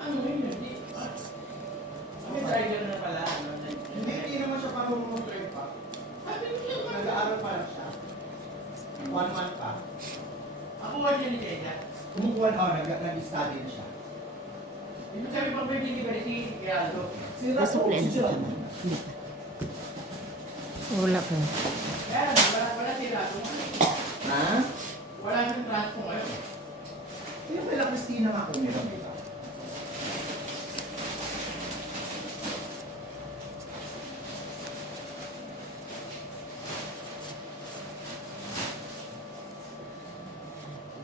Ano yun? May driver na pala. Hindi naman siya parang trade pa. Nag-aaral pa lang siya. 1 month pa. Ako wala siya ni Teka. Kumukuha nag-study na siya. Ibig sabi pag may delivery si Geraldo. Nasuplente ka man. Hindi pa. Wala pa. Ayan, wala sila. Ha? Wala siyang transpo ngayon. Kaya pala Christina nga kung meron, di ba?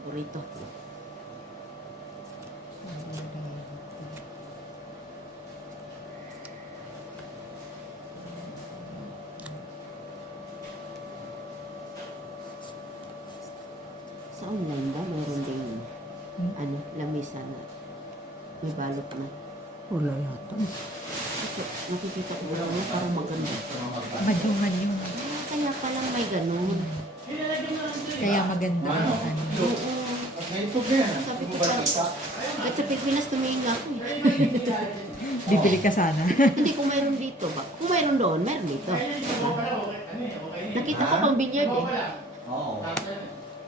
Burrito. Sa online ba, mayroon din ano, lamisa na may balot na. Wala yata. Kasi nakikita ko lang parang maganda. Madyo-madyo. Kaya palang may ganun. Nilalagyan na lang sila. Kaya maganda ang ano. Oo. May ito ba yan? Sabi ko Ano ba sa- kita? At sa Pilipinas tumingin nga ako eh. Bibili ka sana. Hindi kung mayroon dito ba? Kung mayroon doon, mayroon dito. Nakita ko pang bilyard eh. Oo.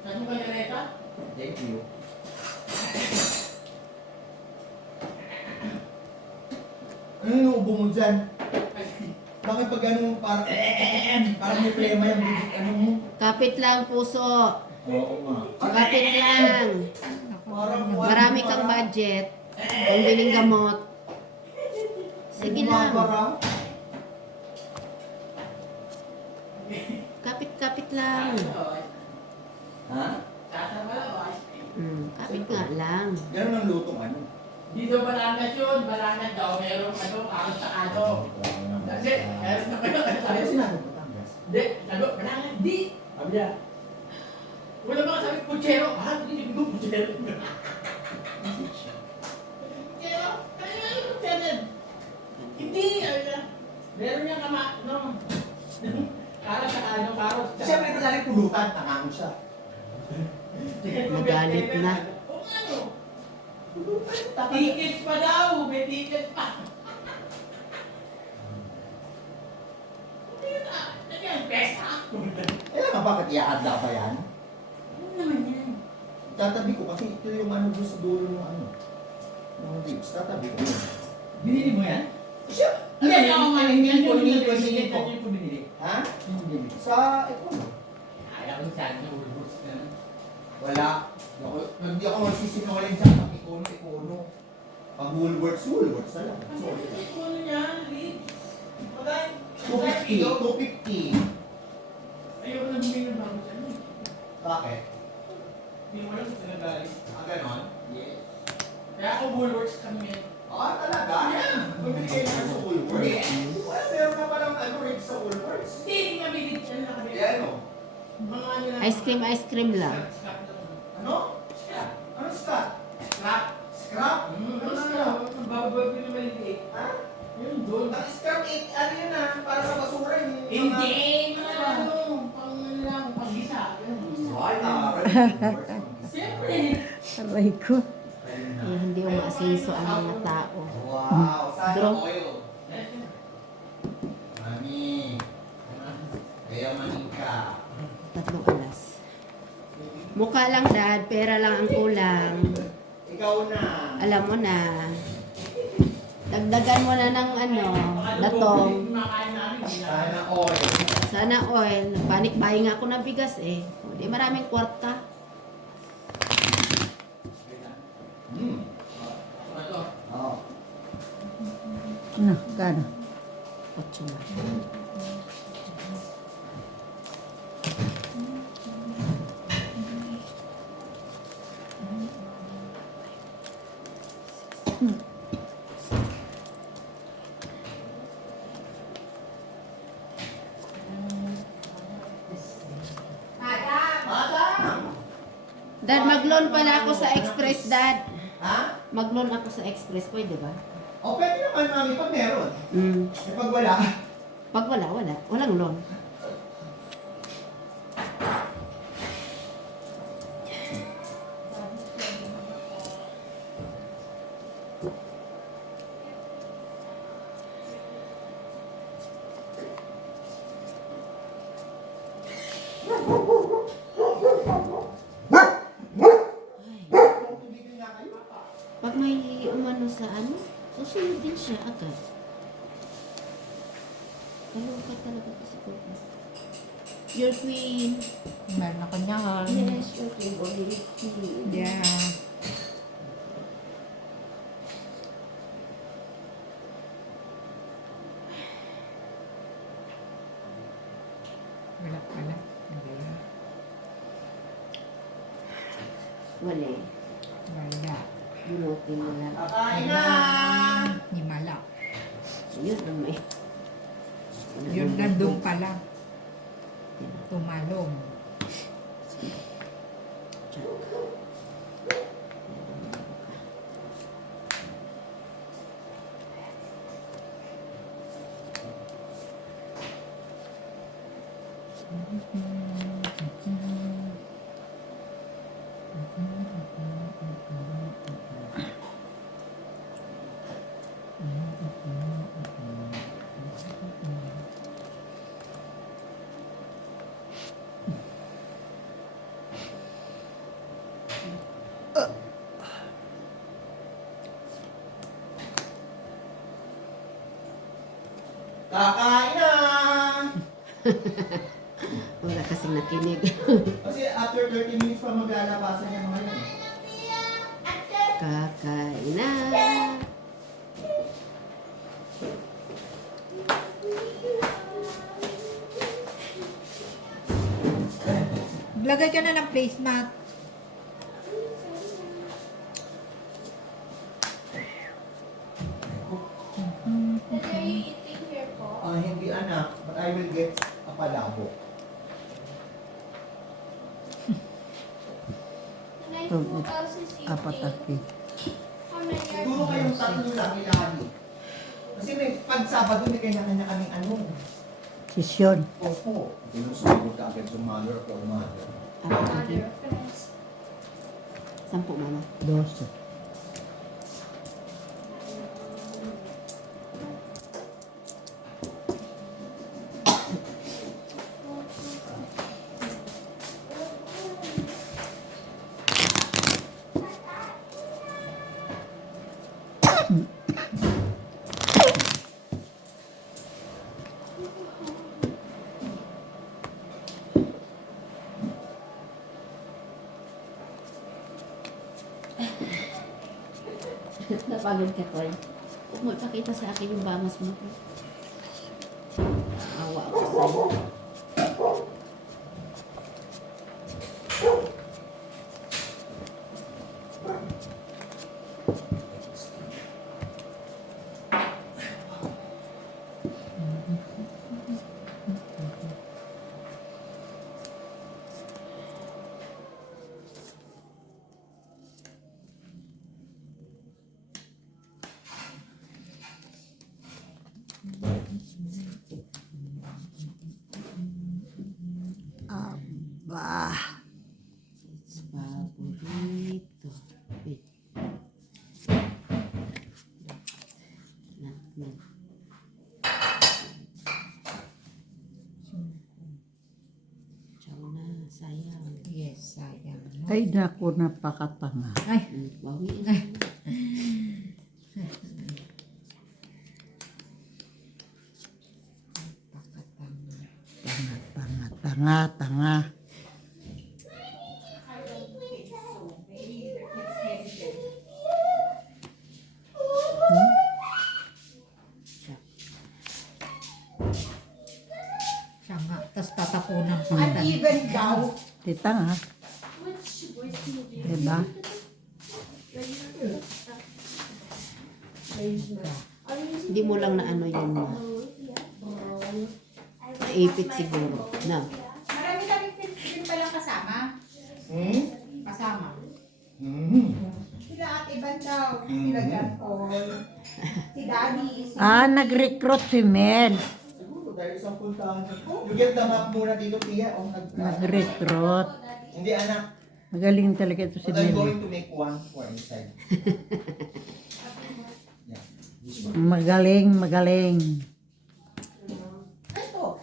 Saan mo kanya reta? Thank you. Ano yung inuubo mo dyan? Bakit pag ano, parang may plema yung bibig, ano mo? Kapit lang puso. Oo nga. Kapit lang. Marami kang budget. Pambiling gamot. Sige lang. Kapit-kapit lang. Ha? Kapit nga lang. Ganun ang lutong ano. Dito Balangas yun. Balangas daw. Meron ano, aros sa ano. Hindi, meron na kayo. Ano sinabi mo, Tangas? Hindi, sabi ko, Balangas, di. Sabi niya. Wala mga sabi, puchero. Ah, hindi sabi ko, puchero. Puchero? Kaya nga yung puchero. Hindi, sabi niya. Meron niya kama, no. Para sa ano, para sa... Siyempre ito lang pulutan, tangang siya. Nagalit na. O ano? Tickets pa daw, may tickets pa. Hindi na, nagyan, pesa. Kaya nga bakit iahadla pa yan? Ano naman yan? Tatabi ko kasi ito yung ano doon sa dulo ng ano. Ng lips, tatabi ko yun. Binili mo yan? Siya! Hindi, ako nga, Hindi ko, hindi hindi ko, ko, hindi ko. hindi ko binili. Ha? Hindi. Sa, ito ano? Ayaw ko saan na ulbos na. Wala. Hindi ako magsisinungaling dyan. Pag ikono. Pag Woolworths na lang. Kasi Sorry. hindi ko ano yan, Liz. Magay. 250. 250. Ayaw ko na bumili ng bago sa ano. Bakit? Hindi mo alam kung saan nagaling. Ah, ganon? Yes. Kaya ako Woolworths kami yan. Ah, talaga? Yeah. Bumili kayo na sa Woolworths? Well, meron na palang ano rin sa Woolworths. Hindi, hindi nga bigit. Ano na kami? Eh, ano? Mga ano lang. Ice cream lang. Scrap lang. Ano? Scrap. Ano scrap? Scrap. Scrap? Ano scrap? Ang bababa ko naman hindi. Ha? Yun doon. Ang scrap, ano yun ah? Para sa basura yung mga- Hindi! Mga ano, pang ano lang, pag-isa. Ay, taray. Siyempre. Aray ko. Eh, hindi umaasenso ang mga tao. Wow, sana Draw. oil. Mami. Kaya manika. 3 alas. Mukha lang dad, pera lang ang kulang. Ikaw na. Alam mo na. Dagdagan mo na ng ano, latong. Sana oil. Sana oil. Panic buying ako ng bigas eh. Di maraming kwarta. Oh. Ano, kano? 8 na. Madam! Dad, mag-loan pala ako sa Express, Dad. Ha? Mag-loan ako sa Express, pwede ba? O, pwede naman mami pag meron. Eh, pag wala. Pag wala, wala. Walang loan. Pag may umano sa ano, susunod din siya agad. Kaloka talaga kasi ko. Your queen. Meron ako niyan. Yes, your favorite queen. Yeah. Wala pala. Wala. Wala. Wala. Bunutin mo lang. Kakain na! Himala. Yun ang may. Yung gandong pala. Tumalong. Check. Kakain na! Wala kasing nakinig. Kasi after 30 minutes pa maglalabasan yung mga yun. Kakain na. Lagay ka na ng placemat. Then are you eating here po? Hindi anak, but I will get a palabo. Nice Oh, who else is eating? Apat ati. How many are Siguro kayong tatlo lang ilali. Kasi may pag Sabado may kanya-kanya kaming ano. Sisyon. Opo. Sinusunod ka agad sa mother or mother. Ako lagi. mother? Friends. 10 mama. 12. Napagod ka, Koy. Huwag mo ipakita sa akin yung bangas mo. Awa ako sa'yo. Aba. It's favorito. Wait. Nutmeg. Ciao na, sayang. Yes, sayang. No? Ay, naku, napakatanga. Ay. Wawi. Pakatanga. Tanga, tanga, tanga, tanga. Siya nga. Tapos tatapunan pa. Uneven daw. Tita nga, Which voice movie? diba? Hindi mo lang na ano yun na. Naipit siguro. Na. Marami kami din palang kasama. Kasama. Sila Ate Bandaw, sila John Paul, si Daddy, si... Ah, nag-recruit si Mel. Siguro dahil isang puntahan. You get the map muna dito, Tia. Nag-recruit. Hindi anak. Magaling talaga ito si But I'm Mel. going to make one for inside. Yeah. This one. Magaling, magaling. Ito.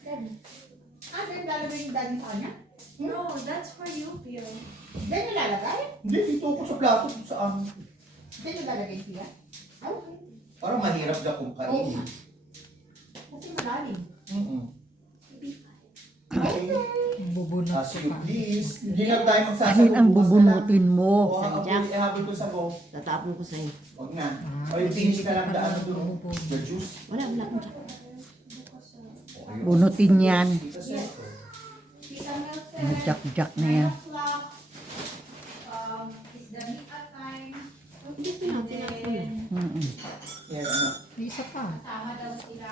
Daddy. Ah, then lalagay yung daddy sa kanya? No, that's for you, Pio. Diyan yung lalagay? Hindi, dito ako sa plato kung saan. Diyan yung lalagay siya? Ah, okay. Parang mahirap na kung Oo. kainin. Kasi malalim. Okay. Bubunot As you pa. please. Hindi na tayo magsasagot. Ayun ang Bukas na lang. bubunutin mo. Oo, Sadyang. ihabol ko sa go. Tatapon ko sa'yo. Huwag na. O yung finish ka lang daan doon. The juice. Wala akong dyan. O, ayun. Bunutin yan. Tita Seth. Tita Mel said, Majak-jak na 9 yan. o'clock is the meet-up time. Hindi ko lang, tinapon na. Mm-mm. Yan, ano. Isa pa. Kasama daw sila.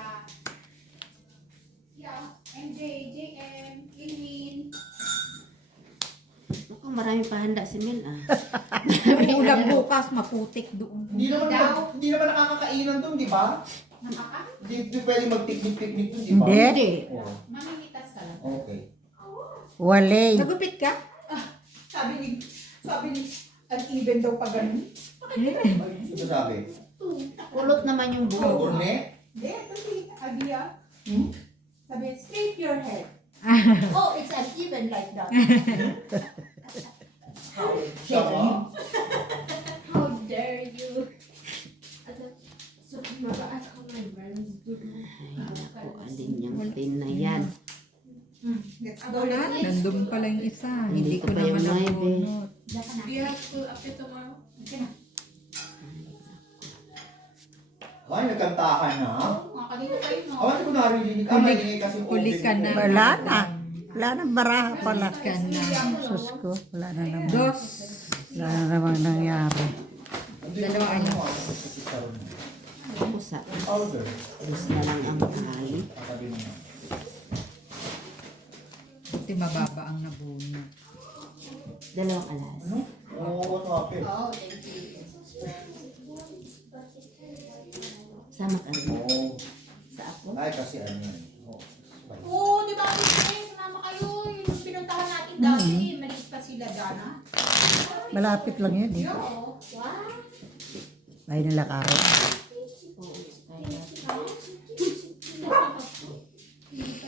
Yeah, MJ, JM, Ilwin. Mukhang marami pa handa si Mel ah. Ulam bukas, maputik doon. Hindi naman nakakakainan doon, di ba? Nakaka? Hindi pwede mag-picnic-picnic doon, di ba? Hindi. Hindi. Oo. Mamimitas ka lang. Okay. Walay. Nagupit ka? Sabi ni, uneven daw pa ganun. Ano sabi? Kulot naman yung buhok. Burne? Hindi, ito si Abia. Hmm? Sabi, straight your head. Oh, it's uneven like that. Sama? How dare you? So, mabaan ako my friends. Ay, naku, alin yung tin na yan. Let's go, let's eat. Nandun pala yung isa. Hindi Hindi ko ko pa naman yung live, eh. nabunot. Diyan ka na. Do you have school after tomorrow? Diyan na. Ay, nagkantahan na. Mga kanina kayo, no? Awan ko narinig. Marinig kasi Huli ka na. Wala na. Wala na baraha pala. Ka na. Sus ko. Wala na naman. Dos. Wala na naman nangyari. Dalawa anak. Ako sa Powder. us na lang ang kali. Katabi mo na. Buti mababa ang nabunot. Dalawang alas. Ano? Oo, topic. Oh, thank you. Sama ka rin. Oo. Sa ako. Ay, kasi ano yan. Oo. Oo, di ba kasi sumama kayo. Yung pinuntahan natin dati, maliit pa sila dyan, ha? Malapit lang yun eh. Yo. Bahay nila Karo.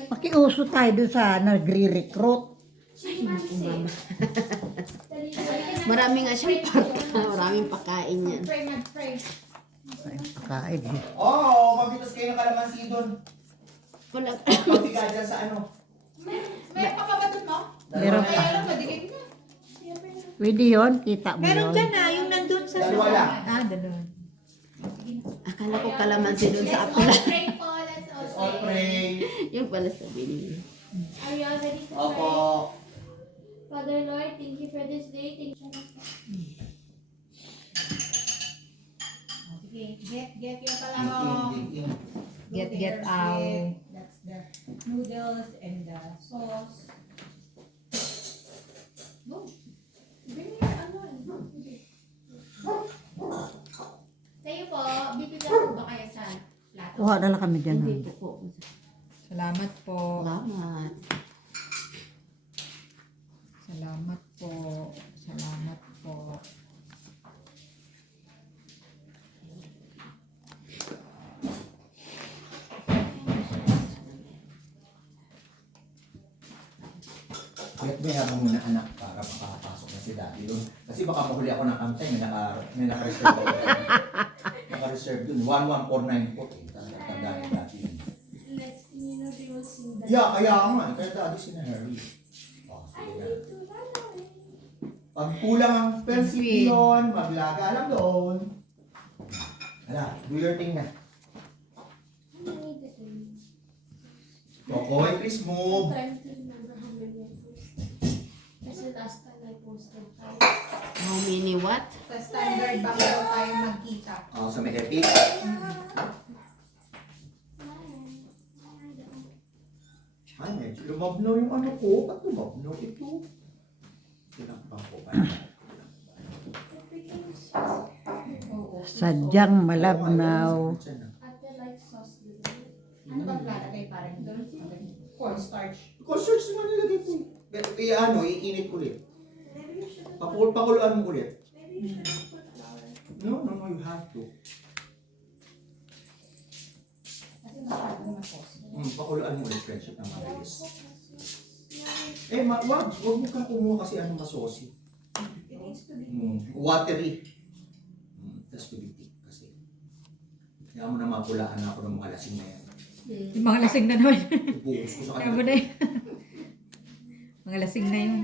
Makiuso tayo doon sa nagre-recruit. Marami nga siyang parka. Maraming pakain yan. Pray, mag-pray. Ay, pakain eh. Oo, magitas kayo ng kalamansi doon. Wala. Pagtiga dyan sa ano. May pa ba doon, no? Meron Kaya pa. lang, madilim na. Pwede yun. Kita mo Meron yun. dyan na, yung nandun sa... Dalawa lang. Ah, dalawa. Akala ko kalamansi doon sa Let's apla. all pray po. Let's Let's all all pray. pray. Yung pala sabi niya. Are you all ready to Opo. pray? Father Lord, thank you for this day. Thank you. Sige, get your kalahong. Dig in. Get out. That's the noodles and the sauce. Go. Bring your ano. Tayo po, bibigyan po ba kayo sa plato? Kuha na lang kami dyan. Hindi po. Salamat po. Salamat. Salamat po. Salamat po. Wait, may habang muna anak para makapasok na si daddy doon. Kasi baka mahuli ako ng kantay, may naka-reserve ako. Naka-reserve doon. 11494 po. Tanda ni daddy yun. Next thing you know, they will sing that. Yeah, kaya nga. Kaya daddy si na Harry. Oh, I sige na. need to run away. Pag kulang ang perception, maglaga lang doon. Hala, do your thing na. I need it. Kokoy, please I'm move. trying to remember how many I posted. Kasi last time I posted 5. How many what? Sa standard bago tayo magkita. Oh, sa may epic. Ay, medyo lumabno yung ano ko. Ba't lumabno ito? Tinakpan ko pa. Sadyang malabnaw. Ate like sauce. Ano bang lalagay parang doon? Cornstarch. Search naman nilagay ko. Ano, iinit ulit. Pakuluan mo ulit. No, you have to. Kasi masyadong na sauce. Pakuluan mo ulit, friendship ng mabilis. Wag mo kang kumuha kasi ano masosi. It needs to be. Watery. Tapos to be thick kasi. Kaya mo na mapulaan ako ng mga lasing na yan. Yung mga lasing na naman. Ibuhos ko sa Kaya mo kanila. na yun. Mga lasing na yun.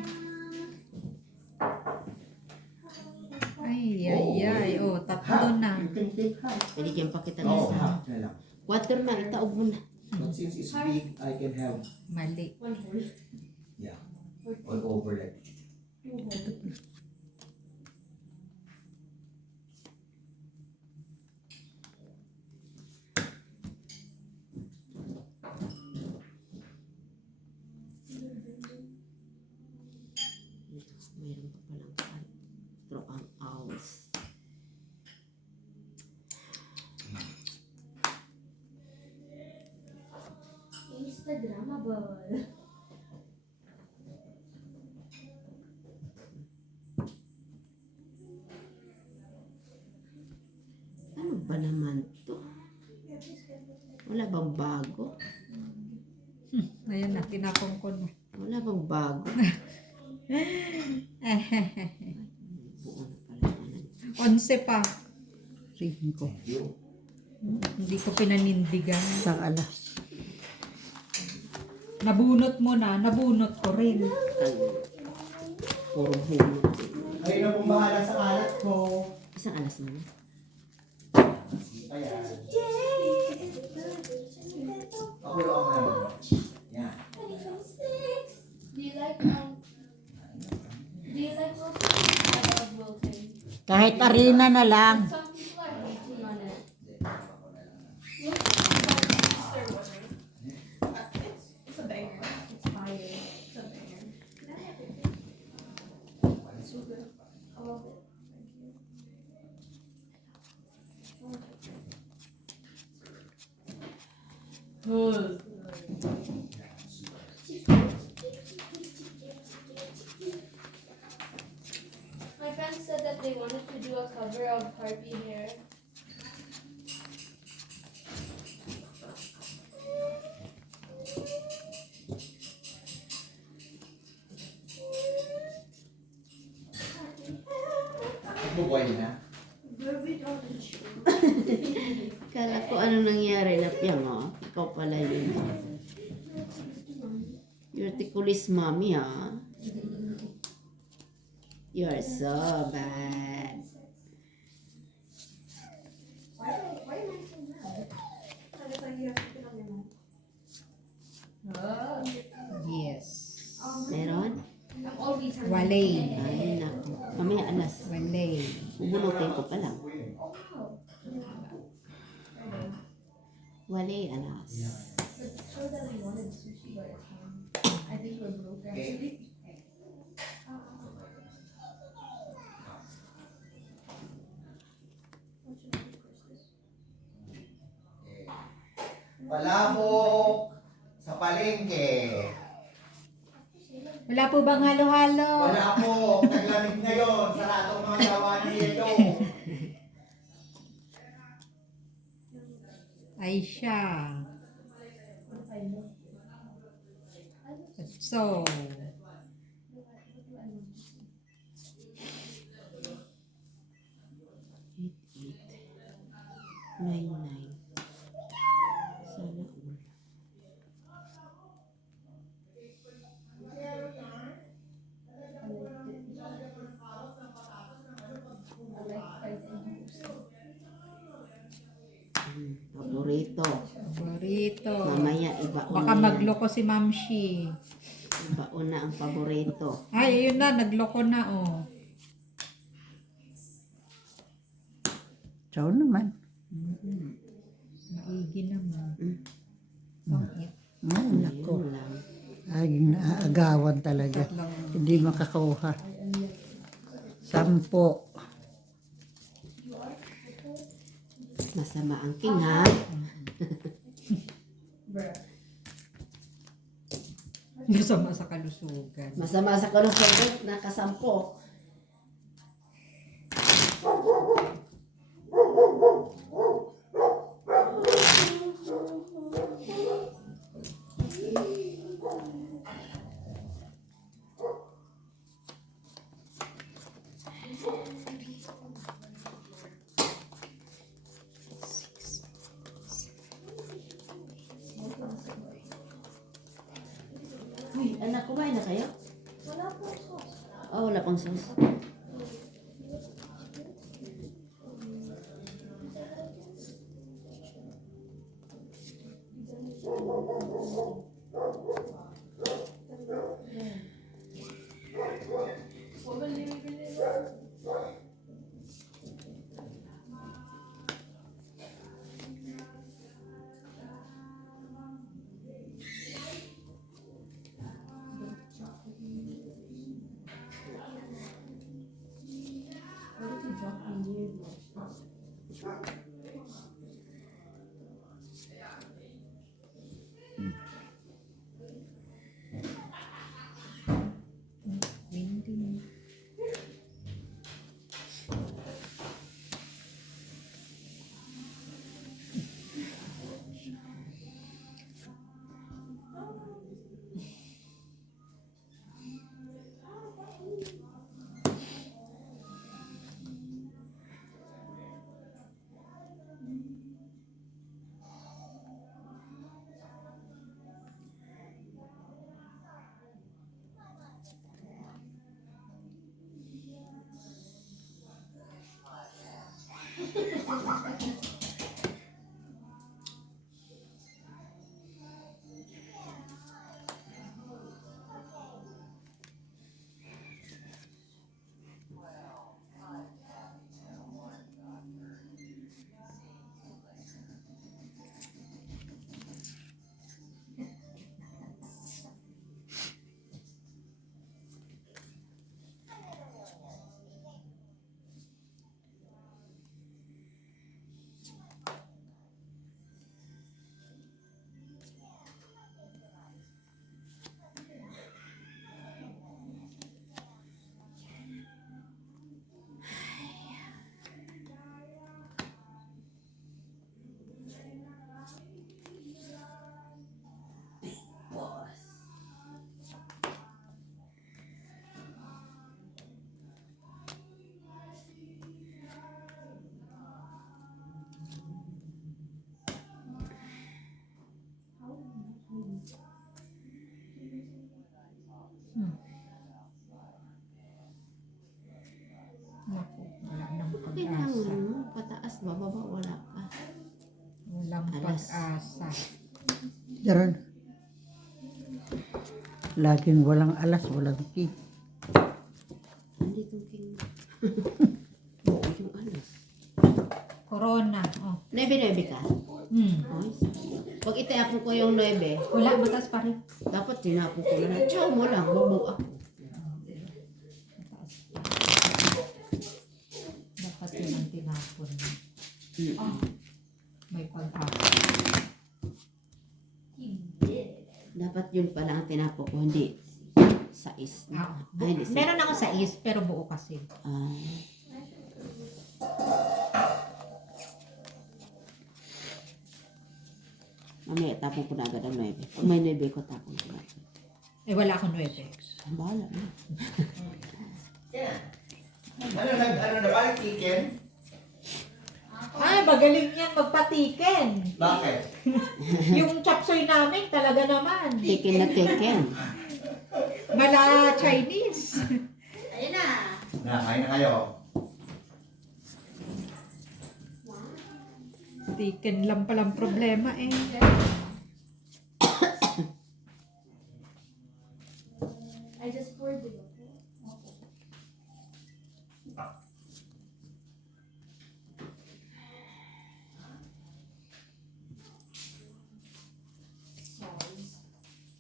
Ay. Oh, tatlo na. You can take half. Pwede dyan pa kita No, nasa. half na lang. 4 na, itaog mo na. But since it's big, I can have, Mali. One whole. yeah, all over like. Two whole. Mayroon pa palang straw ang owls. Instagrammable. Ano ba naman to? Wala bang bago? Ayan na, tinapong ko na. Wala bang bago? Buo na pala yan. 11 pa. 5. Hindi ko pinanindigan. Isang alas. Nabunot mo na, nabunot ko rin. Puro hulog. Kayo na pong bahala sa kalat ko. Isang alas na. Ayan. Ako yung ako naman. Yan. Do you like Wilton? I love Wilton. Kahit arena na lang. Some people are hating on it. Wilton is like Easter one, right? It's a banger. It's fire. It's a banger. So good. I love it. Good. My friend said that they wanted to do a cover of Harpy Hair. Bubuhay na. Kala ko ano nangyari na piyang, oh. Ikaw pala yun. You're tikulis mommy, ha? You are so bad. Why am I so mad? I just like you have to put on your mouth. Yes. Meron? I'm always Walay. Ay, naku. Mamaya alas. Walay. Bubunutin ko pa lang. Oh wow. Walay alas. But it showed that we wanted sushi, but I think we're broke actually. Palabok sa palengke. Wala po bang halo-halo? Wala po. Taglamig ngayon. Saradong mga gawa ni Edo. Ay siya. So, 99. Sana all. Paborito. paborito. Mamaya ibaon Baka na yan. magloko si Mamshi. Ibaon na ang paborito. Ay, yun na, nagloko na, oh. Ciao naman. Maigi naman. Pangit. Nako. Ayun lang. Laging naaagawan talaga. Tatlong Hindi makakuha. 10. Masama ang king, ha? masama sa kalusugan. Masama sa kalusugan, nakasampo. na kayo? Wala po sauce. Oh, wala pang sauce. Naku, wala nang Okay lang, pag-asa. ano, pataas, bababa, wala pa. Walang Alas. pag-asa. Daron. Laging walang alas, walang tea. Nandito king. Oo, yung alas. Corona. Oh. 9 ka? Ay, pag itayapon ko yung 9, Wala, mataas pa rin. dapat tinapon ko na lang. Chow mo lang, bubog ako. Dapat yun ang tinapon. Mm. Oh, may pag-asa. Dapat yun pala ang tinapon ko, hindi sais. Ah, Ay, hindi sais. meron ako sa is, pero buo kasi. Ah. Mamaya tapon ko na agad ang 9. Pag may 9 ko, tapon ko na agad. Eh, wala akong 9. Ang bahala na. Ano na ba? Chicken? Ay, magaling yan magpatiken. Bakit? Yung chapsoy namin, talaga naman. Taken na taken. Mala Chinese. Ayun na. Kain na kayo. Tiken lang palang problema eh. I just poured it.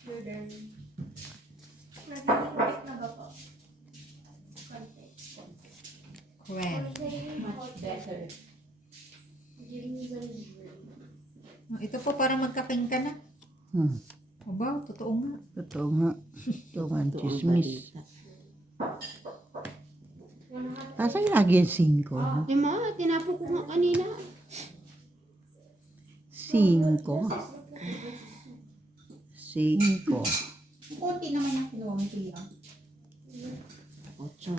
You're done. Nag-break na ba po? Konti. Kwen. Much better. Giving you the Ito po para magkaking ka na. Aba, totoo nga. Totoo nga. Ito nga ang Ito ang chismis. balita. Asan lagi yung 5? No? Di ma, tinapon ko nga kanina. 5. 5. Konti naman yung kinuha mo, Kuya. 8.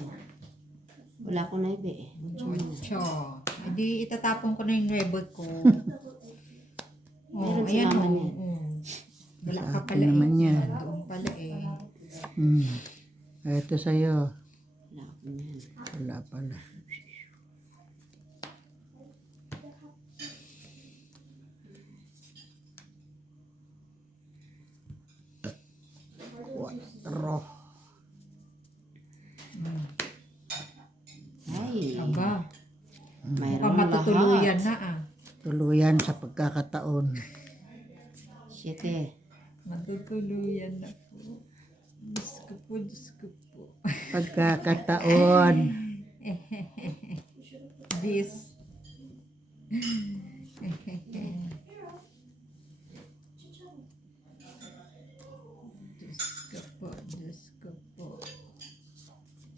Wala akong 9 eh. 8 Ocho. Hindi itatapon ko na yung nuebo ko. Oh, Meron si ayan mama oh. niyan. Oh. Wala Sa ka akin pala naman eh. yan. Doon pala eh. Ito sa'yo. Wala ko yan. Wala pala. Quattro. Ay, Aba, mayroon mukhang matutuluyan lahat. na ah. Tuluyan sa pagkakataon. 7. Matutuluyan na po. Diyos ko po, Diyos ko po. Pagkakataon. This. Diyos ko po, Diyos ko po.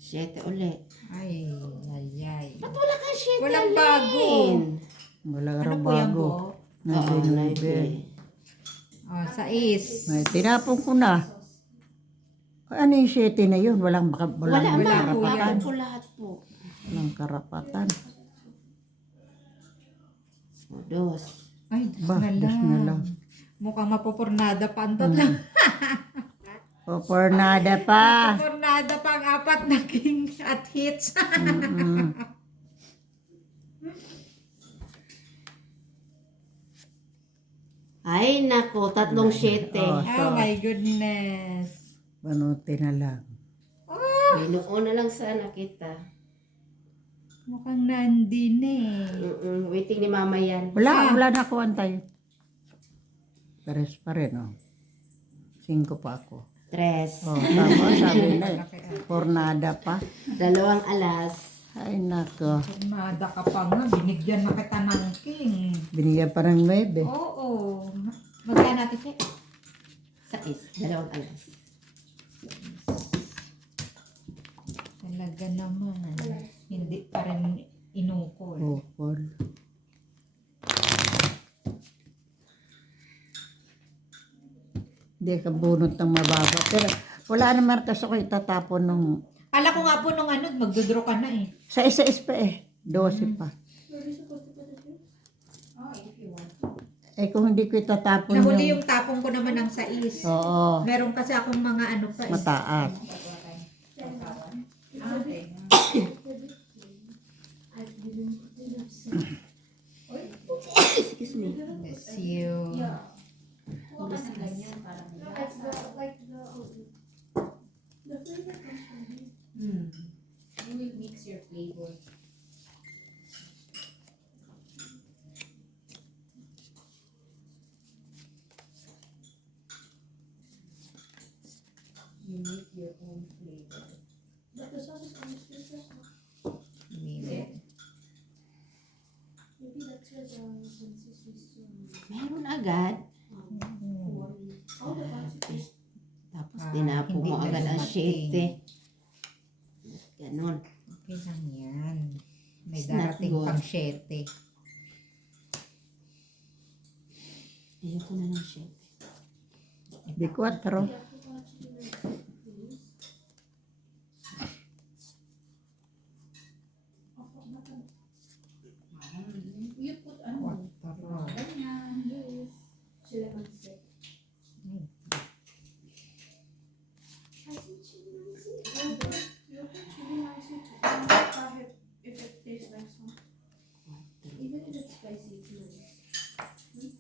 7 ulit. Ay, ay, ay. Ba't wala kang 7 Walang bago. Wala Ano raw po yan bago. po? Oo, 9. Oh, 6. May tinapon ko na. Ano yung 7 na yun? Walang, Wala walang ma. karapatan. Bago po lahat po. Walang karapatan. O, 2. Ay, Diyos Ba, na Diyos na lang. lang. Mukhang mapupurnada pa ang tatlo. Popernada pa. Mapupurnada pa ang 4 na king at hits. Mm-mm. Ay, nako. 3 7. Oh, Oh my goodness. Banuti na lang. Binuo na lang sana kita. Mukhang nandin eh. Waiting ni mama yan. Wala na ako antay. Pares pa rin, oh. 5 pa ako. 3. Oh, tama, sabi na eh. Pornada pa. 2 alas. Ay, nako. Mada ka pa nga. Binigyan na kita ng king. Binigyan pa ng 9. Oo. Magkano natin siya? 6. 2 alas. Talaga naman. Hindi pa rin inukol. Bukol. Hindi ka bunot ng mababa. Pero wala naman kasi ako itatapon nung Kala ko nga po nung ano, magdodraw ka na eh. sa isa-is pa eh. 12 pa. Eh kung hindi ko itatapon Nahuli yung yung tapong ko naman ng sais. oo, Meron kasi akong mga ano pa eh. mataas. Okay. Excuse me. Bless you. You will mix your flavor. You make your own flavor. But the sauce is almost useless. Maybe. Maybe that's where the consistency is so. Meron agad. All the consistency. Tapos Ah, tinapo hindi mo na agad ang dumating. 7. Ganon. Okay lang yan. May It's not darating good. pang 7. Ayoko na ng 7. Di 4. You put ano? Tara. Ganyan. Yes. Sila mag-set. If it tastes like some. Even if it's spicy, it's nice.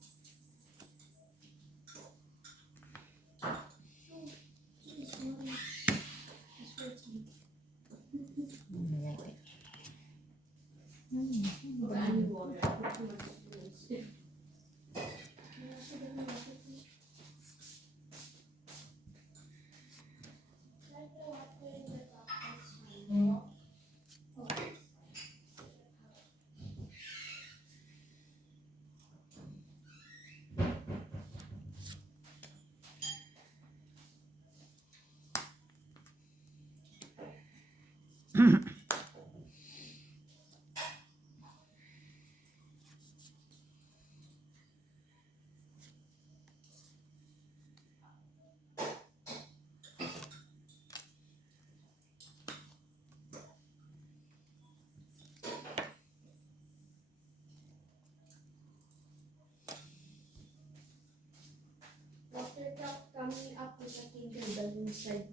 Water cup coming up with a tinker bell inside.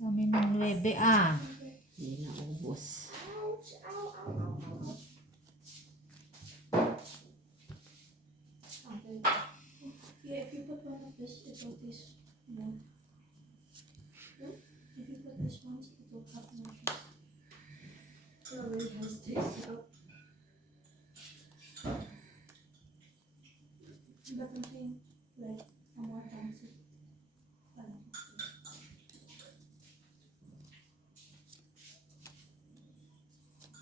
Kami ng 9 ah. Hindi na ubos. Yeah, if you put one of this, it will taste more. If you put this one, it will have more taste. It already has taste now. But I'm saying, like, a more fancy.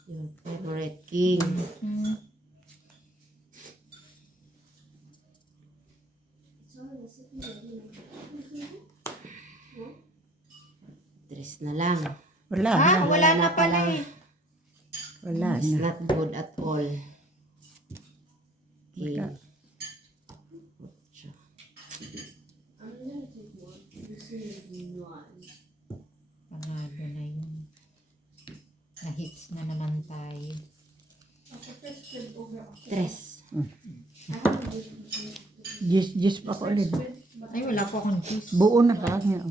Your favorite king. Mm. It's all recipe ready. Tres na lang. Wala Ah, na. wala na pala eh. Wala It's na. not good at all. King. Wala. Ocho. I'm gonna take one. This is one. Panalo na yun. Na-hits na naman tayo. Okay, first squid over. Tres. I haven't really eaten it. Gis pa ko ulit. Squid, but Ay, wala po akong cheese. Buo na ka. Nga.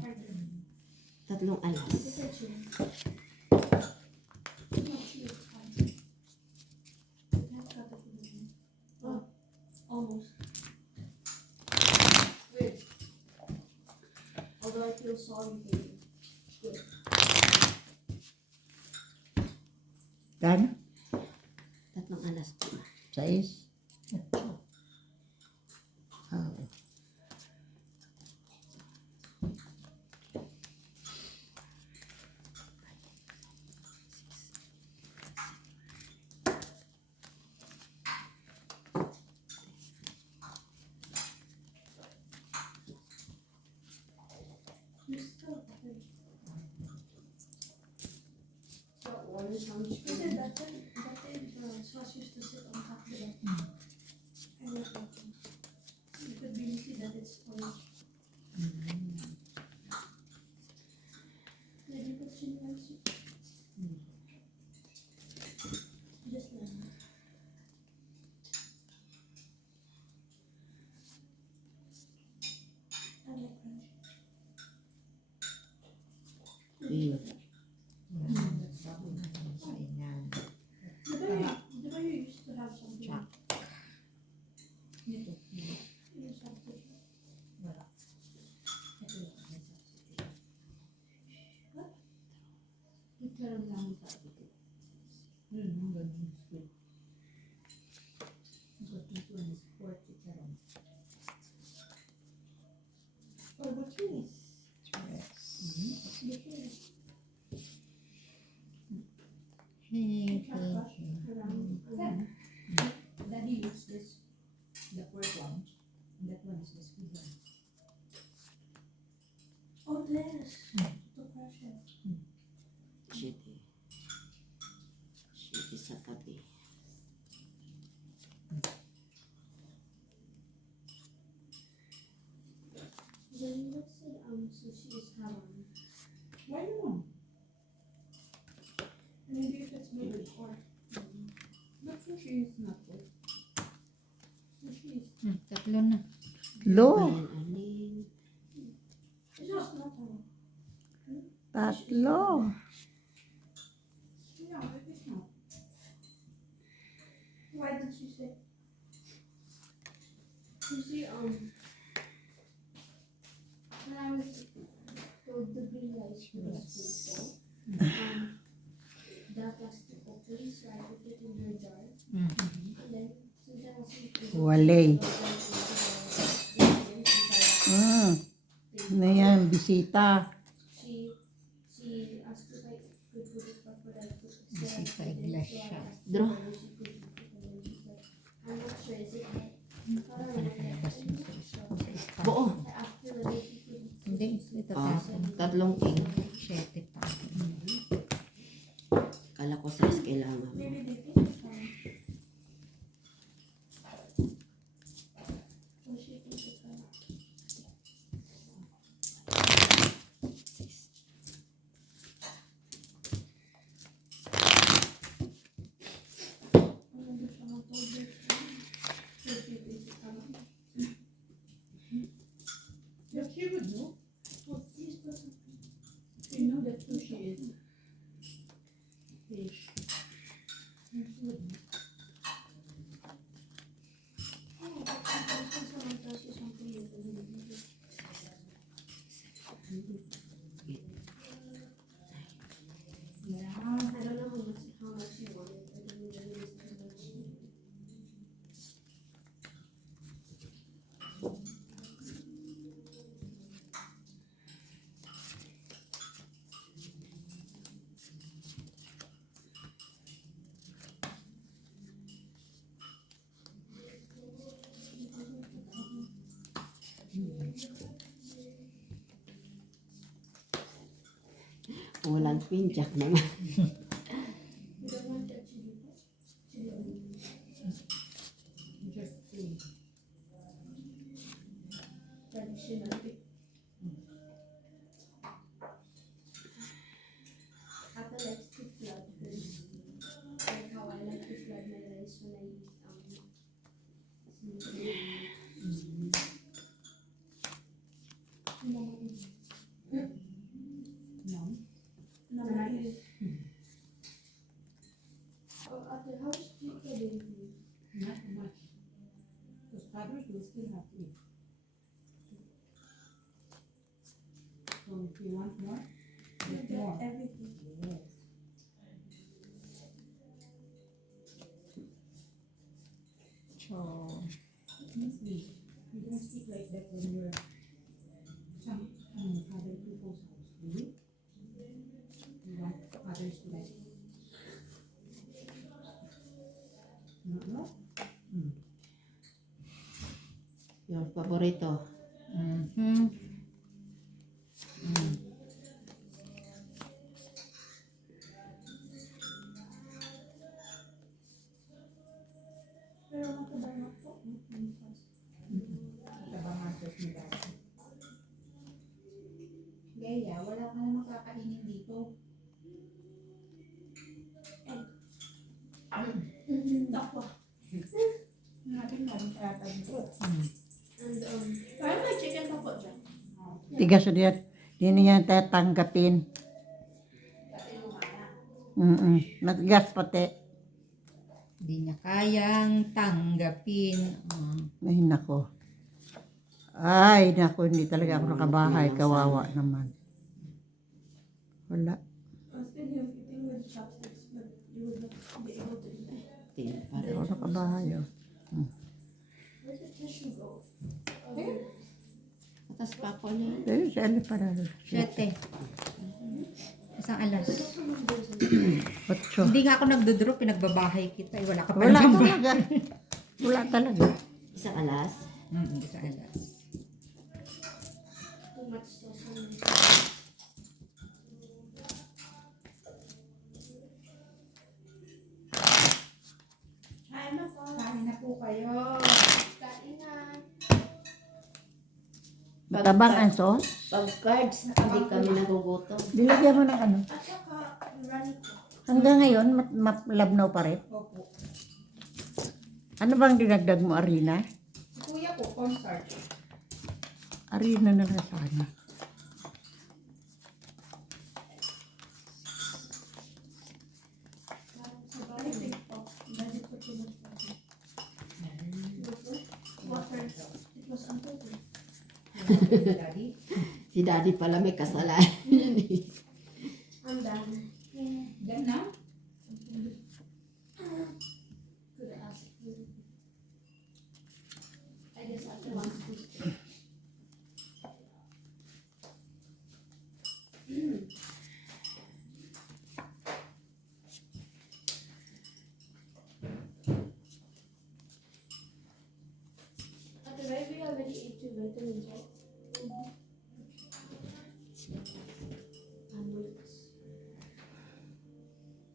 Tatlong alas. It's a cheese. It's not cheese, it's fine. It has got the food in it. Oh, almost. Squid. Although I feel sorry for you. Squid. Gano? Tatlong alas po. 6. Oh. You still have it. That one is on squid. That time the sauce used to sit on top of it. I like that one. You could really see that it's orange. Did you put chili on soup? Just lemon. I like crunchy. Beef. Ayan. The way you used to have something. Chop. You used to have to- Or bikinis. Bikinis. Catfish around. Daddy used this, the pork one. And that one is the squid one. Oh, this. To crush it. Shitty. Shitty sa tabi. Then what said sushi is Hawaiian? Why no? Maybe if it's made with pork. But sushi is not good. Sushi is. Tatlo na. Lo. Alin. It's just not Hawaiian. Tatlo. Yeah, it is not. Why did she say? You see, when I was told the green rice was good, the plastic open, so I put it in her jar. And then, since I was Walay. Ano yan? Bisita. she asked if I could put it, but what I put it. Bisita iglesia. Draw. I'm not sure, is it right? Buo. After the day, she put it. Hindi, ito Ah, tapon. tatlong king. 7 pa. Kala ko 6 kailangan. Maybe they think it's fine. So she thinks it's fine. And then siya told her, so she thinks it's fine. But she would know. Well, please put something. She knows is fish. Yeah. I don't know how much you want it. I don't know whether it's too much. Walang pinchak naman. You don't want that chili pepper? Chili onion. Just three. Traditional. Ate likes to flood hers. Like how I like to flood my rice when I eat seafood. No. No, oh, Ate, how's chicken baby? Not much. Because others will still have to eat. So if you want more, You get get more. everything. Yes. So, easy. You don't speak like that when you're some other people's house, do you? You want others to like. No? Your paborito. Mm-hmm. Pero matabangan po. Tabangasos ni Dati. Gaya, wala ka namang kakainin dito. Dakwa. Natin namin kaya dito. And parang may chicken pa po dyan. Tigas na yan. Hindi niya tatanggapin. Matigas pati. Hindi niya kayang tanggapin. Ay, nako. Ay, nako, hindi talaga ako nakabahay. Kawawa naman. Wala. I was thinking of eating with chopsticks, but you would not be able to eat it. Tin pa Hindi rin. ako nakabahay. Oh. Where's the tissue go? Atas pa ko niya. Eh, saan pa na? 7. Isang alas. Otso. Hindi nga ako nagdodro, pinagbabahay kita. Wala ka pa Wala naman. talaga. Wala talaga. Isang alas. Isang alas. Too much sauce on it. Kain na po. Kain na po kayo. Kain na. Matabang ang sauce. Pag cards, hindi kami nagugutom. Dilagyan mo ng ano. At saka, runny po. Hanggang ngayon, malabnaw pa rin. Opo. Ano bang dinagdag mo, Arina? Si kuya po, cornstarch. Arina na lang sana. Sa bali, big po. Dali po too much water. Water. It was uncooked. Daddy? Si daddy pala may kasalanan. I'm done. Done na? Could ask you. I guess after one teaspoon. At the right, we already ate 2 vitamins, right? And milks.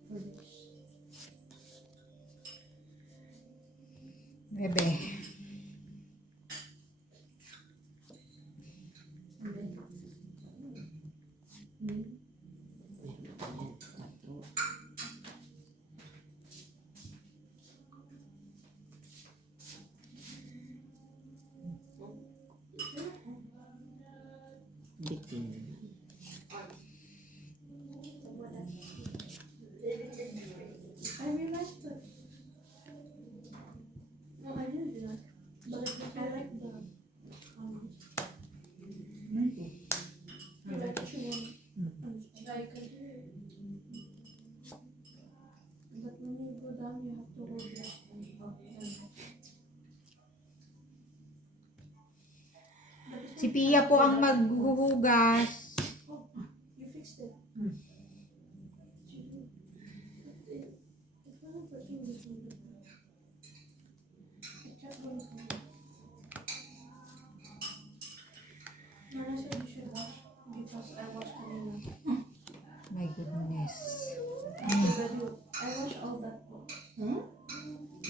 For this. Bebe. And then, Bitin. Pia po ang maghuhugas. You fixed it. It's not working this one. I tried one time. Nana said you should wash because I washed kanina. My goodness. I wash all that po.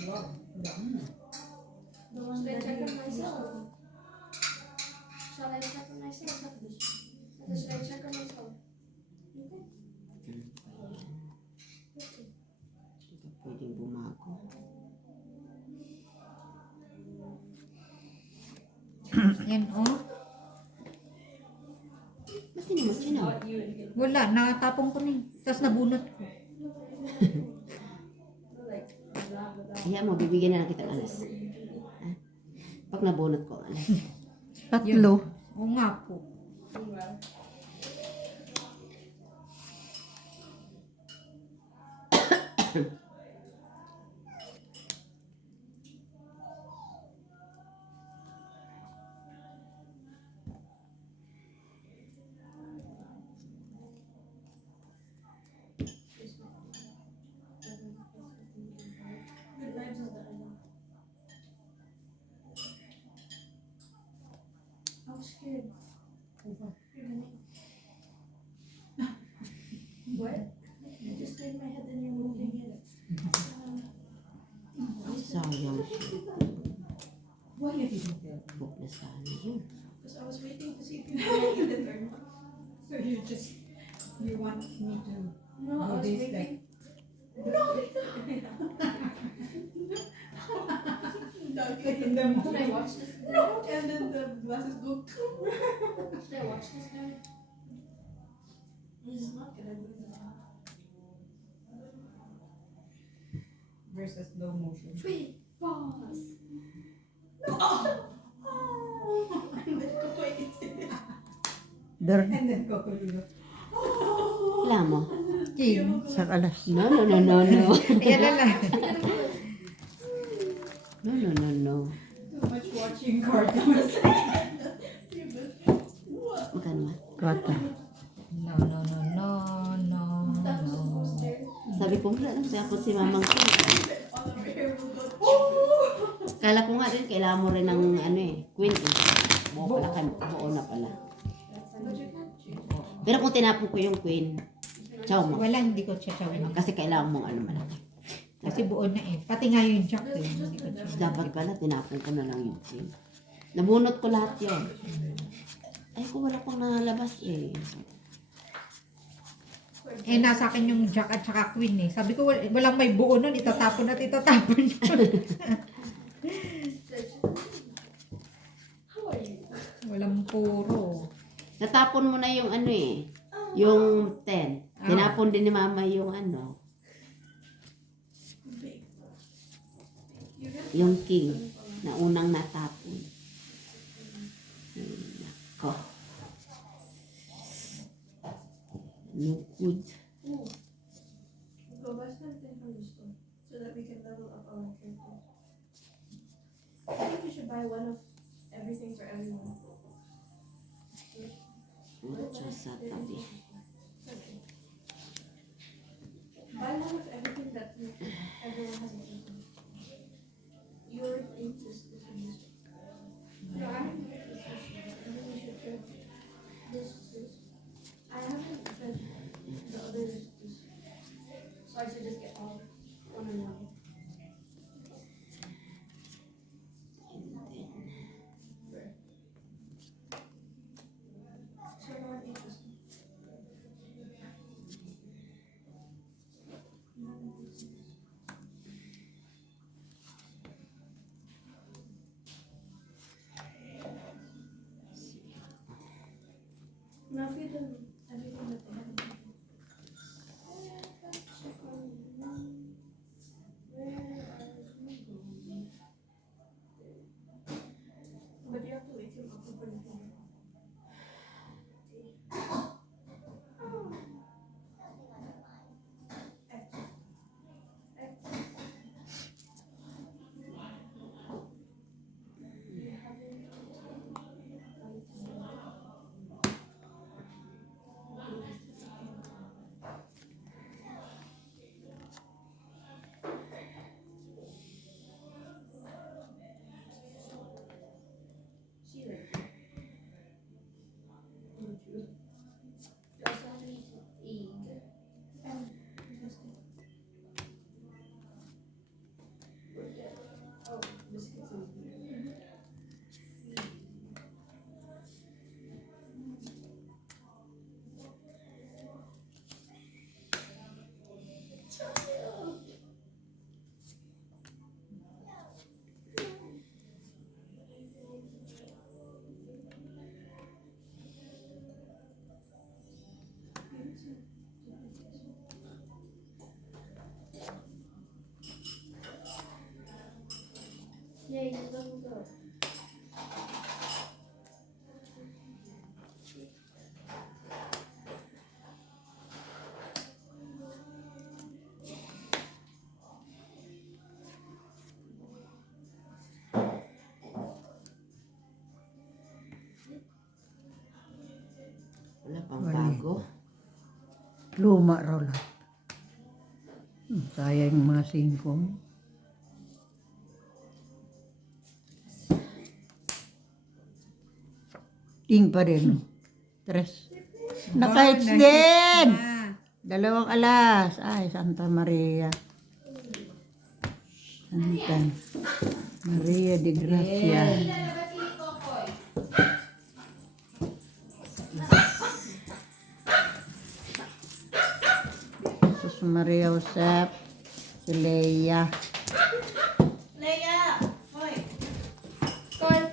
Wow. The one that I check on myself. Shall I check on myself? Should I check on myself? Okay. Hindi ka pwedeng bumago. Yan oh. Ba't hindi mo sinaw? Wala, nakatapong ko na eh. Tapos nabunot ko. Kaya mo, bibigyan na lang kita ng alas. Ha? Pag nabunot ko, alas. Tatlo. Oo nga po. Good vibes is the ano. I was scared. You're gonna... What? I just turned my head and you're moving it. Sayang siya. Why you didn't tell? Book na sana yun. Because I was waiting to see if you were gonna eat it or not. So you want me to No, I was this waiting. like in the Should I movie? watch this? And then the glasses go. Should I watch this now? This is not gonna be Versus slow motion. Wait, pause. Der, And then Kokolino. Wala mo. King. sa alas. No, no, no, no, no. Ayan na lang. No, no, no, no. Too much watching cartoons. Magkano ba? Kata. No, no, no, no, no, That was no. supposed there. Sabi ko, wala lang siya si Mamang King. All of your hair will go. Kala ko nga rin, kailangan mo rin ng ano eh, queen eh. Buo pala kan, buo na pala. But you can't change. Pero kung tinapon ko yung queen, chow mo. Wala, hindi ko tsachawin. Kasi kailangan mong ano malaki. Kasi buo na eh. Pati nga yung jack eh. Hindi ko Tapos dapat pala, tinapon ko na lang yung queen. Nabunot ko lahat yun. Ay ko wala pang nalabas eh. Eh, nasa akin yung jack at saka queen eh. Sabi ko, walang may buo nun. Itatapon at itatapon yun. How are you? Walang puro. Natapon mo na yung ano eh. Yung 10. Tinapon din ni mama yung ano. Yung king na unang natapon. Ay, nako. Lukod. Ooh. Go buy something from the store so that we can level up our characters. I think we should buy one of everything for everyone. Mucho sa tabi. Okay. Buy one of everything that everyone has a different. Your thing is this and this. No, I have this. I think we should try this. I haven't tried the other this. So I should just get all one and one. So no one eats this. Now feed them everything that they have. But you have to wait till October to feed them. Yeah, you let him go. Wala pang Wala. bago. Luma raw lahat. Sayang yung mga singkong. Ting pa rin. Tres. Nakaits din! Dalawang alas. Ay, Santa Maria. Santa Maria de Gracia. Lalabas si Kokoy. Jesus Maria Josep. Si Leia. Leia! Hoy! Call.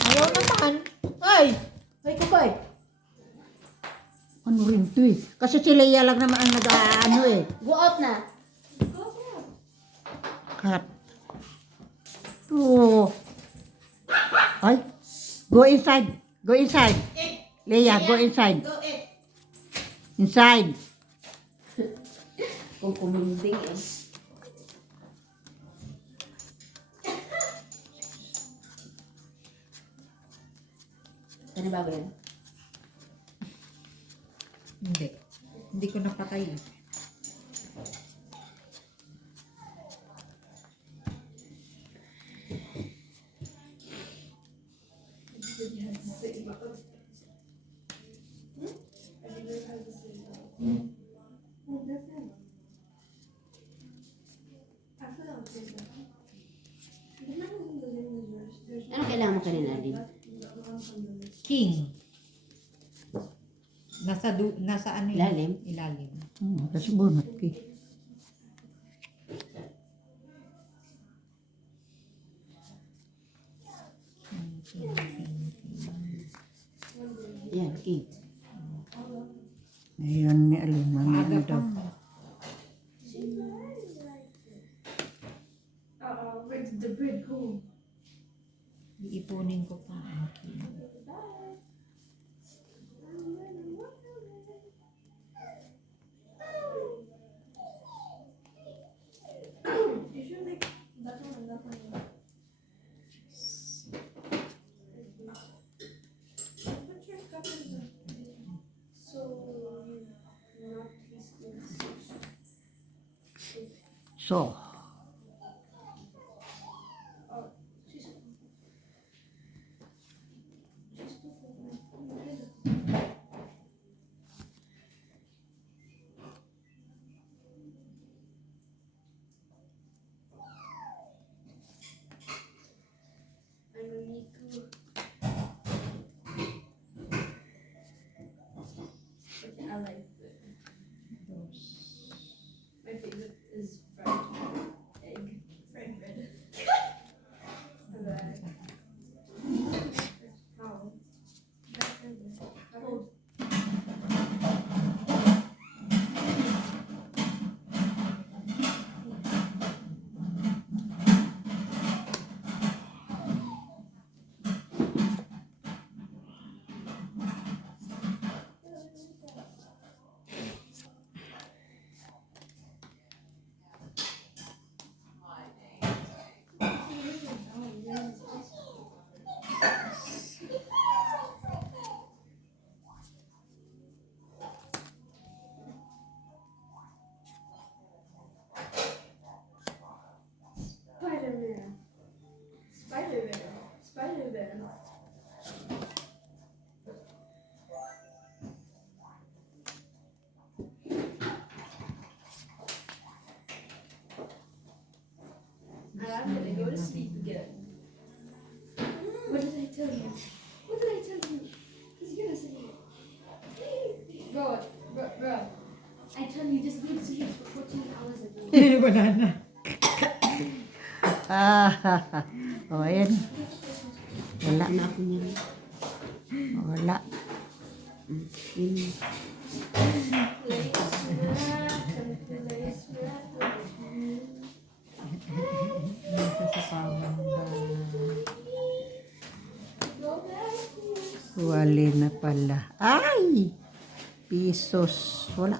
Ayaw naman! Ay! Ay, Kokoy! Ano rin to eh. Kasi si Leia lang naman ang nag-ano eh. Go out na. Cut. Oh. Ay. Go inside. Go inside. Leia, go inside. Go it! Inside. Kung kumunding eh. Ano ba yan? Hindi. Hindi ko napatay. Ano kailangan mo kanina, Alin? King. Nasa ano yun? Ilalim? Ilalim. Kasi bunot eh. Yan, king. Ayan ni Alin. Maaga Mamaya pa. daw. Where did the bread go? Iipunin ko pa ang king. You should make that one and that one. Put your cup in the so you're not tasting sushi. So. She's too full. I'm gonna need to. Okay, I like it. My favorite is fried egg, fried bread. And then, how? Hold. Spider-Man. Spider-Man. Spider-Man. I'm gonna go to sleep again. What did I tell you? What did I tell you? He's gonna say it. Bro. I tell you, just go to sleep for 14 hours a day. Wala na. O, ayan. Wala. Na ako niyan. Wala. Yun. Place rat, place rat. Pawanda. Wali na pala. Ay! Pisos. Wala.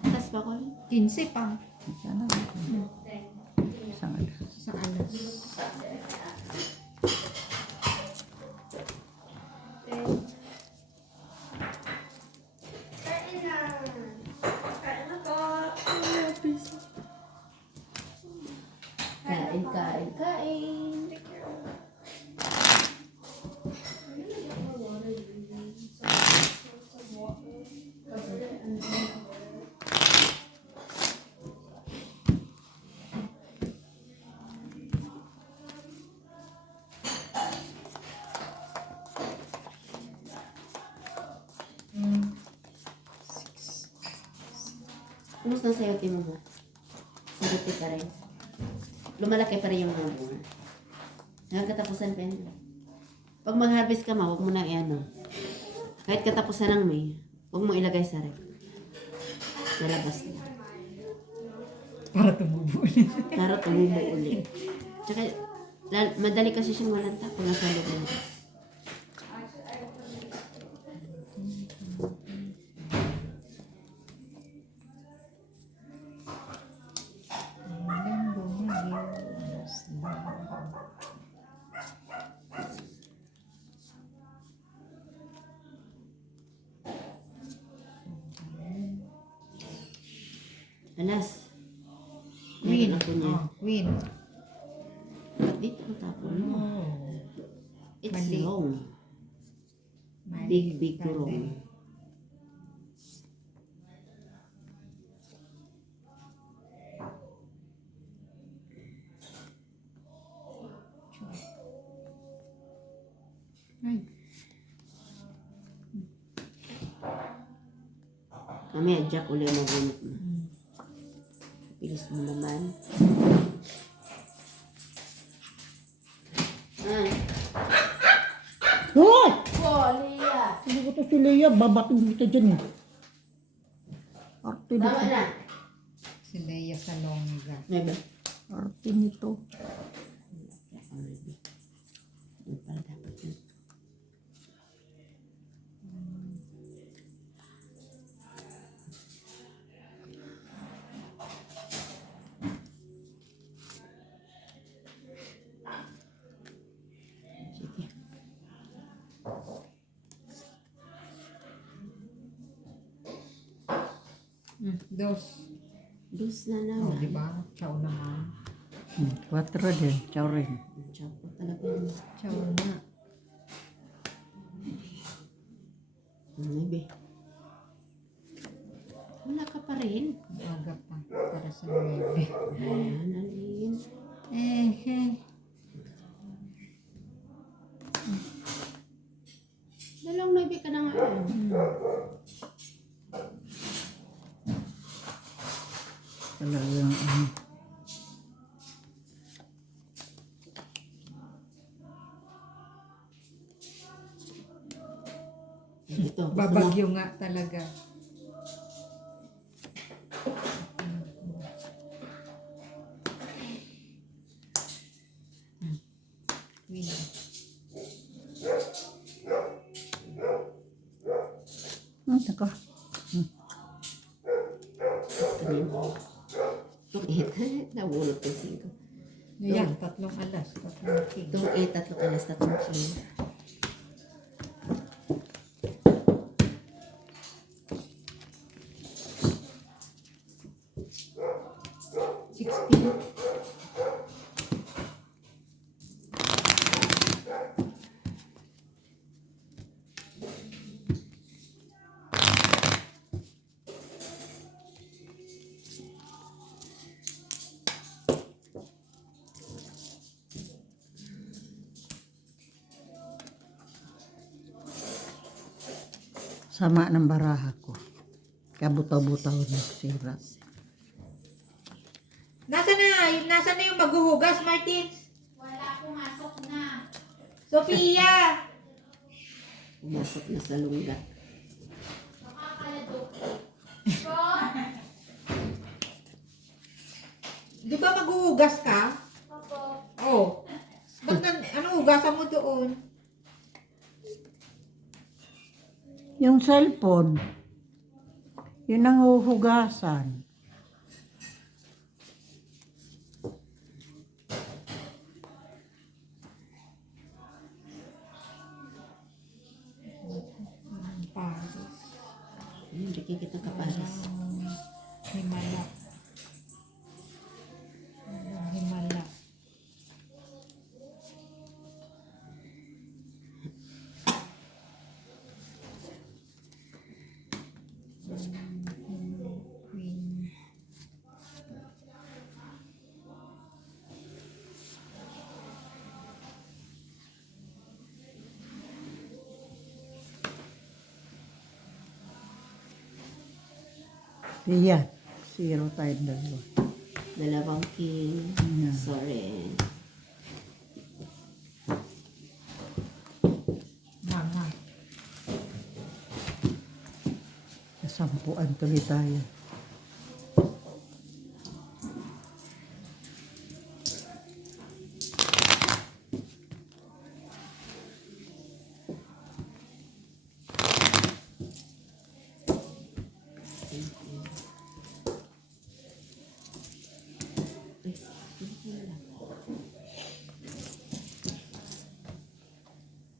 Tas ba ko? 15 pa. Sana. Isang alas. Sa alas. Kain na. Kain na po. Kain, kain, kain. Kumusta sa'yo, Timo mo? Sagutin pa rin. Lumalaki pa rin yung mga bunga. Hanggang katapusan pa yun. Pag mag-harvest ka huwag mo na i-ano. Kahit katapusan ng May, huwag mo ilagay sa rep. Sa labas na. Para tumubo ulit. Para tumubo ulit. Tsaka, madali kasi siyang walang tapo na sa loob ng gas. Alas. Win. Meron ako niya. Win. Ba't dito ang tapon mo? It's Mali. wrong. Mali. Big Mali. wrong. Ay. Kami, adjak ulit mabunot mo. Pilis mo naman. Hoy! Liya! Hindi ko to si Leia. Babating kita dyan eh. Arte Tama nito. na. Si Leia Salonga. May ba? Arte nito. Yun pala dapat yun. Sige. Dos. Dos na Oh, naman. di ba? Ciao naman. 4 din. Ciao rin. Chow po talaga yun. Ciao na. Maybe. Wala ka pa rin. Aga pa. Para sa bebe. Ayan, alin. Dalawang maybe ka na nga. Talagang ano. Ito. gusto mo- Babagyo nga talaga. Win. Naka. Itong 8. Nabulot ko 5. Yan, 3 alas. 3 king. Itong 8, 3 alas, 3 king. Sama ng baraha ko. Kabutaw-butaw nagsira. Nasaan na yung maghuhugas, Martin? Wala, pumasok na. Sophia! Pumasok na sa lungga. Nakakalado. Di ba maghuhugas ka? Opo. Oh. Ano hugasan mo doon? Yung cellphone, yun ang huhugasan. Paris. Dikit ng kapares. Himala. Himala. Queen. Yan. Zero tayo dalawa. Dalawang king. Yeah. Sorry. Mama. Kasampuan tuloy tayo.